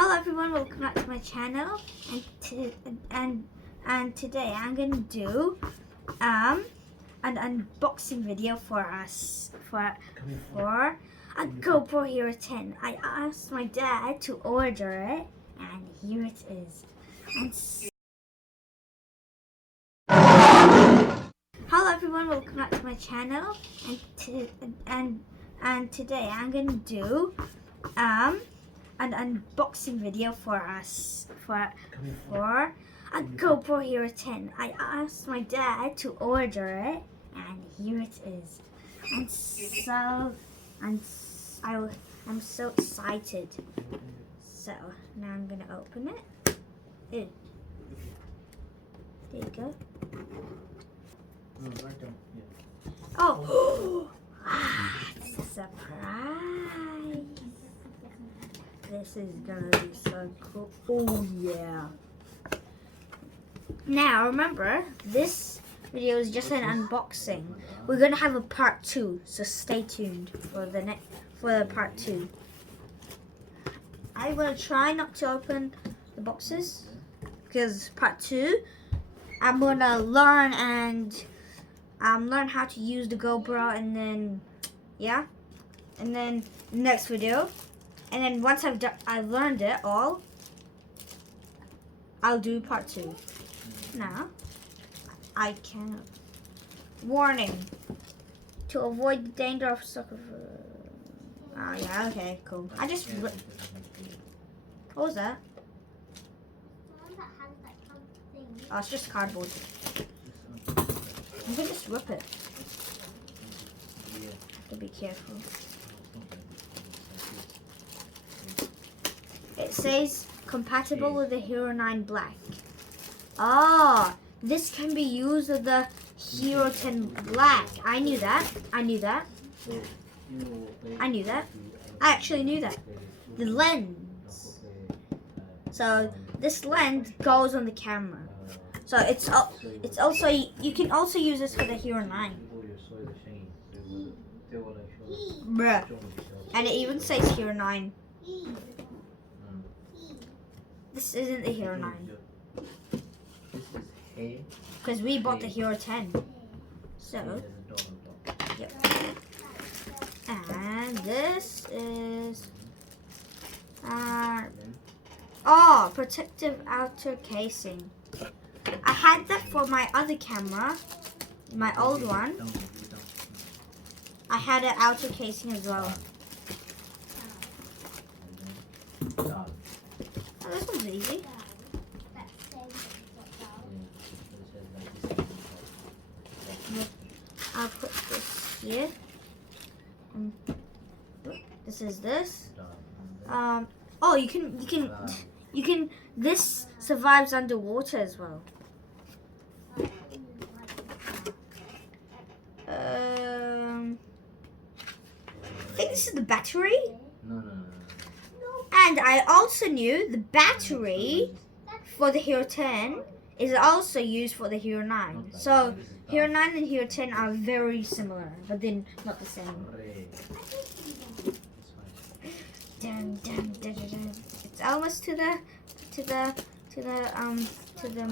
Hello everyone, welcome back to my channel, and today I'm gonna do an unboxing video for a GoPro Hero 10. I asked my dad to order it, and here it is. Hello everyone, welcome back to my channel, and today I'm gonna do an unboxing video for a GoPro Hero 10. I asked my dad to order it, and here it is. I'm so excited. So now I'm gonna open it. Ew. There you go. Oh, it's a surprise. This is gonna be so cool. Oh yeah. Now remember, this video is just an unboxing. We're gonna have a part 2, so stay tuned for the part 2. I'm gonna try not to open the boxes because part 2, I'm gonna learn how to use the GoPro, and then and then next video. And then once I've learned it all, I'll do part 2. Now, I cannot. Warning: to avoid the danger of sucker. Oh yeah, okay, cool. I just what was that? Oh, it's just cardboard. I can just rip it. Have to be careful. It says compatible with the Hero 9 Black. Oh, this can be used with the Hero 10 Black. I knew that. I actually knew that. The lens. So this lens goes on the camera. So it's also, you can also use this for the Hero 9. Bruh. And it even says Hero 9. This isn't the Hero 9. Because we bought the Hero 10. So, yep. And this is protective outer casing. I had that for my other camera, my old one. I had an outer casing as well. Oh, this one's easy. I'll put this here. This is this. Oh, you can. This survives underwater as well. I think this is the battery. No. And I also knew the battery for the Hero 10 is also used for the Hero 9. So Hero 9 and Hero 10 are very similar, but then not the same. Dun, dun, dun, dun, dun. It's almost to the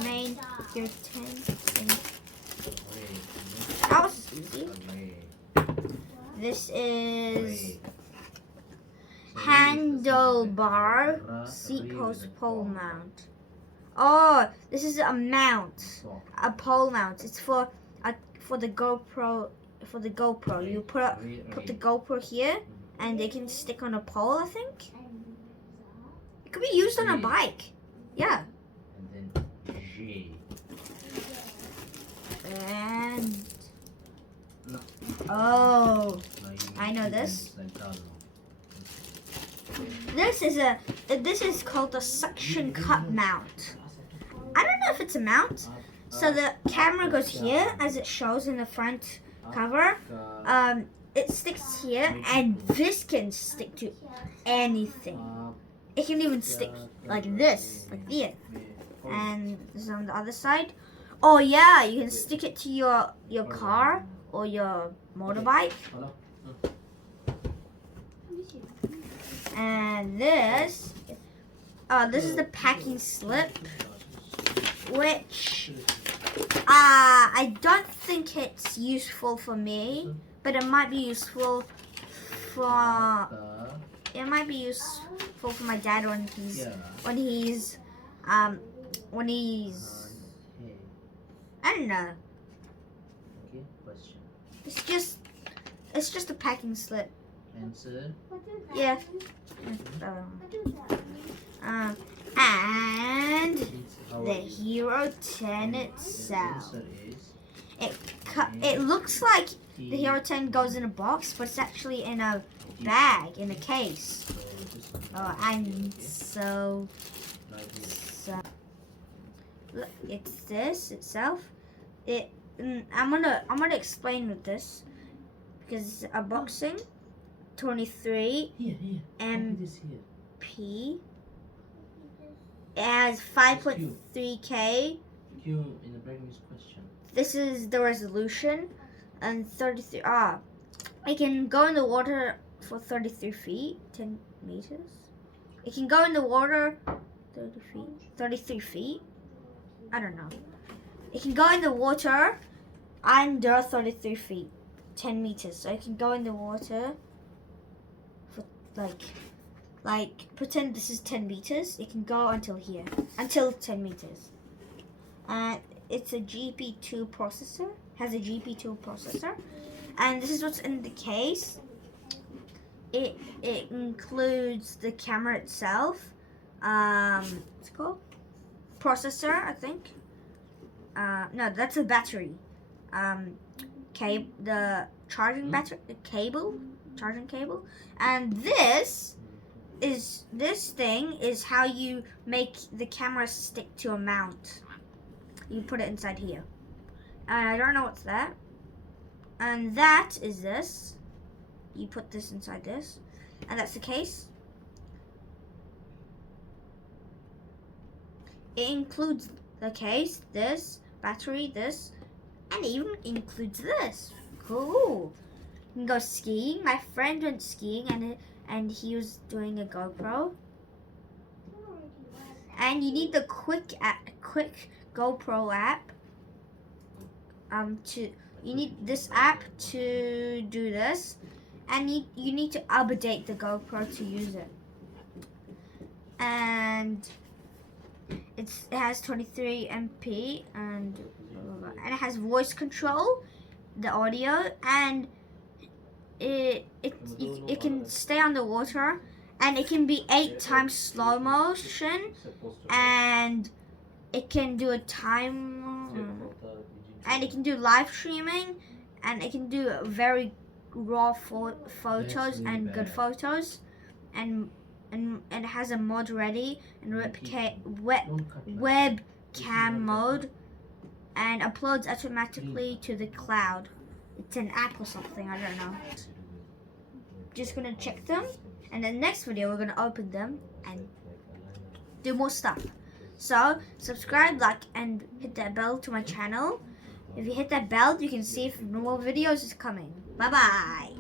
main Hero 10 thing. That was easy. This is handlebar seat post pole mount. Oh, this is a mount, a pole mount. It's for the GoPro. For the GoPro, you put the GoPro here, and they can stick on a pole. I think it could be used on a bike. Yeah. And oh, I know this. This is called a suction cup mount. I don't know if it's a mount. So the camera goes here, as it shows in the front cover. It sticks here, and this can stick to anything. It can even stick like this, like there. And this is on the other side. Oh yeah, you can stick it to your car or your motorbike. And this this is the packing slip, which I don't think it's useful for me, but it might be useful for my dad when he's I don't know. Okay, question. It's just a packing slip. Answer. Yeah. And the Hero 10 itself. It looks like the Hero 10 goes in a box, but it's actually in a bag, in a case. And so look, it's this itself. I'm gonna explain with this because it's unboxing 23 MP. It has 5.3K. Q in the previous question. This is the resolution, and 33. It can go in the water for 33 feet, 10 meters. It can go in the water 33 feet. I don't know. It can go in the water under 33 feet, 10 meters. So it can go in the water for like pretend this is 10 meters. It can go until here, until 10 meters. It's a GP2 processor. Has a GP2 processor, and this is what's in the case. It includes the camera itself. What's it called? Processor, I think. No, that's a battery. The charging battery, charging cable, and this thing is how you make the camera stick to a mount. You put it inside here. And I don't know what's that. And that is this. You put this inside this, and that's the case. It includes the case, this, battery, this, and it even includes this. Cool. You can go skiing. My friend went skiing and he was doing a GoPro. And you need the quick GoPro app. You need this app to do this, and you need to update the GoPro to use it. And it has 23 MP and it has voice control, the audio, and it can stay underwater, and it can be 8 times slow motion, and it can do and it can do live streaming, and it can do very raw photos and good photos, and it has a mod ready and webcam mode, and uploads automatically to the cloud. It's an app or something, I don't know. Just gonna check them, and in the next video we're gonna open them and do more stuff. So subscribe, like, and hit that bell to my channel. If you hit that bell, you can see if more videos is coming. Bye bye.